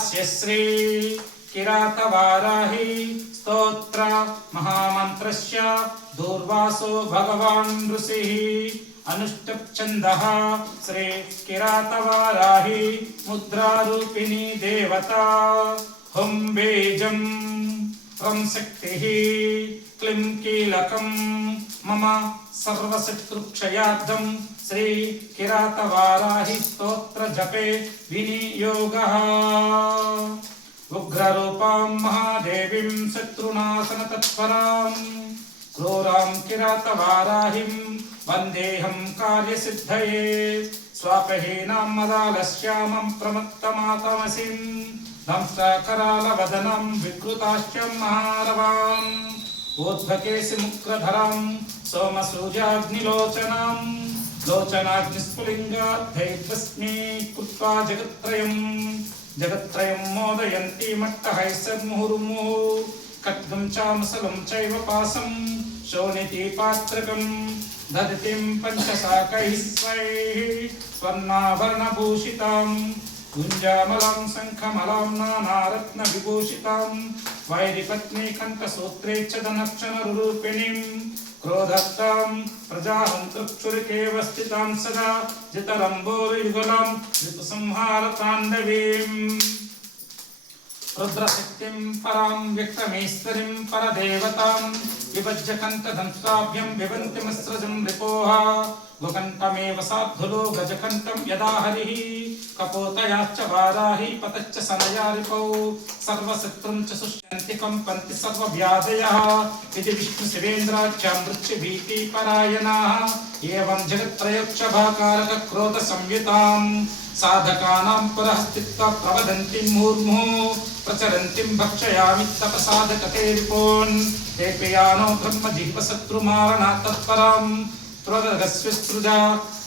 अस्य श्री किरातवाराहि स्तोत्र महामन्त्रस्य दूर्वासो भगवान् ऋषिः अनुष्टुप्छन्दः श्री किरातवाराहि मुद्रारूपिणी देवता हुं बीजम् त्वं शक्तिः क्लीं कीलकं मम सर्वशत्रुक्षयार्थं श्री स्तोत्रजपे विनियोगः। उग्ररूपां महादेवीं शत्रुनाशनतत्परां क्रूरां किरातवाराहिं वन्देऽहं कार्यसिद्धये। स्वापहीनां मदालश्यामं प्रमत्तमातमसिं। दंष्टाकरालवदनं विकृताश्चं महारवाम्। ऊर्ध्वकेशि मुक्रधरां सोमसूर्याग्निलोचनां लोचनाग्निस्फुलिङ्गाद्धैर्भस्मी कृत्वा जगत्त्रयम् जगत्त्रयं मोदयन्ती मट्टहैसन्मुहुर्मुहुः खड्गं चामसलं चैव पासं शोणिति पात्रकं ददतिं पञ्चशाकैः स्वैः स्वर्णाभरणभूषितां गुञ्जामलां शङ्खमलां नानारत्नविभूषितां वैरिपत्नी कण्ठसूत्रे च दनक्षणरूपिणीं क्रोधत्तां प्रजाहन्तुक्षुरिकेव स्थितां सदा जितरम्बोरुयुगलां ऋतुसंहारताण्डवीम् रुद्रशक्तिं परां व्यक्तमीश्वरीं విభజ్జకంఠదంతాభ్యం వివంతిమస్రజం రిపోహ గుకంఠమేవ సాధులో గజకంఠం యదా హరి కపోతయాశ్చ వారాహి పతశ్చ సనయా రిపౌ సర్వశత్రుం చ సుష్యంతికం పంతి సర్వవ్యాధయః ఇది విష్ణు శివేంద్రాఖ్యాం మృత్యు భీతి పరాయణాః ఏవం జగత్రయోక్ష భాకారక క్రోధ సంయుతాం సాధకానాం పురస్థిత్వ ప్రవదంతిం మూర్మో ప్రచరంతిం భక్షయామి తపసాధకతే రిపోన్ ఏపయానో బ్రహ్మ జీవశత్రుమారణా తత్పరాం త్వరగస్విస్తృజా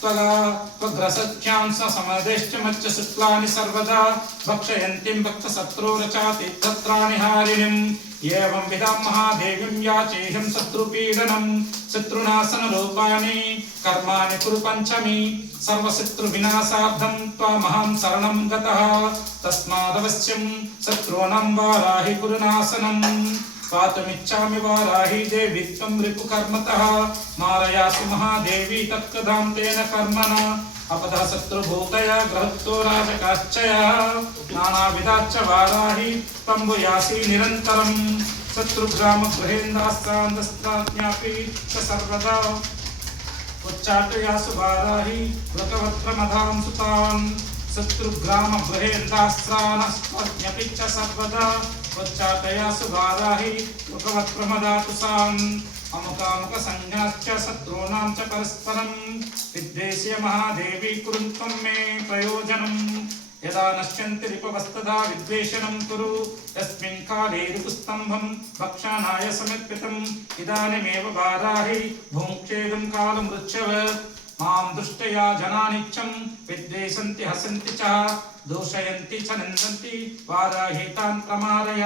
त्वगा त्वग्रसख्यां स समदेश्च मच्च शुक्लानि सर्वदा भक्षयन्तीं भक्तशत्रुरचाति तत्राणि हारिणीम् एवं विधां महादेवीं याचेहं शत्रुपीडनं शत्रुनाशनरूपाणि कर्माणि कुरु पञ्चमी सर्वशत्रुविनाशार्थं त्वामहं शरणं गतः तस्मादवश्यं शत्रूणां वाराहि कुरु नाशनम् पातुमिच्छामि वाराहि देवी त्वं रिपुकर्मतः मारयासि महादेवी तत्कदां कर्मणा। अपदः गृहत्तो राजकाश्चया। नानाविधाच्च वाराहि त्वं भूयासि निरन्तरं शत्रुग्रामगृहेन्दास्तान्दस्ताज्ञापि च सर्वदा। उच्चाटयासु वाराहि वृकवक्त्रमधां सुतान् शत्रुग्रामगृहेन्दास्त्रानस्त्वज्ञपि च सर्वदा। उच्चाटयासु वाराहि वृकवक्त्रमदातु साम् अमुकामुकसंज्ञाश्च शत्रूणां च परस्परं विद्वेष्य महादेवी कुरु त्वं मे प्रयोजनम् यदा नश्यन्ति रिपवस्तदा विद्वेषणं कुरु यस्मिन् काले रिपुस्तम्भं भक्षाणाय समर्पितम् इदानीमेव वाराहि भुङ्क्षेदं कालमृच्छव మాం దుష్టయా జనానిత్యం విద్వేషంతి హసంతి చ దూషయంతి చ నిందంతి వారాహీతాన్ ప్రమాదయ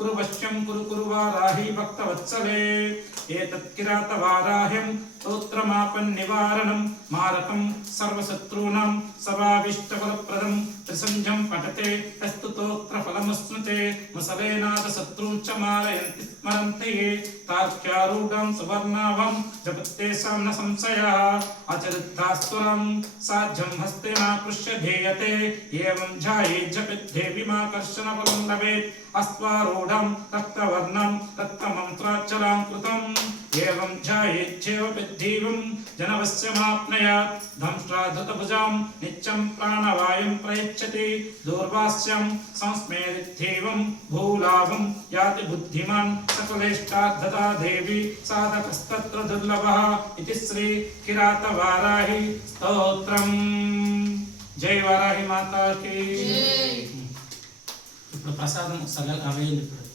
कुरु वश्यं कुरु कुरु वाराहि भक्तवत्सले एतत् किरातवाराह्यं स्तोत्रमापन्निवारणं मारकं सर्वशत्रूणां सभाविष्टफलप्रदं त्रिसन्ध्यं पठते। तस्तुतोत्रफलमश्नुते मुसलेनाथ शत्रूं च मारयन्ति स्मरन्ति। ये तार्क्यारूढं सुवर्णाभं जपत्तेषां न संशयः। अचरिद्धास्तुरं साध्यं हस्तेनाकृष्य ध्येयते। एवं ध्याये जपिद्धेविमाकर्षणफलं लभेत्। पदं तप्तवर्णं तप्तमन्त्राक्षरां कृतम्। एवं ध्यायेच्छेव विद्धीवं जनवस्य माप्नयात् धंष्ट्राधृतभुजां, नित्यं प्राणवायम प्रयच्छति। दूर्वास्यं संस्मेरिद्धीवं, भूलाभं याति बुद्धिमान बुद्धिमान् सकलेष्टाद्धता देवी साधकस्तत्र दुर्लभः इति श्री श्रीकिरातवाराहि स्तोत्रम्। जय वाराहि माता की। ఇప్పుడు ప్రసాదం సగ అవేయండి ఇప్పుడు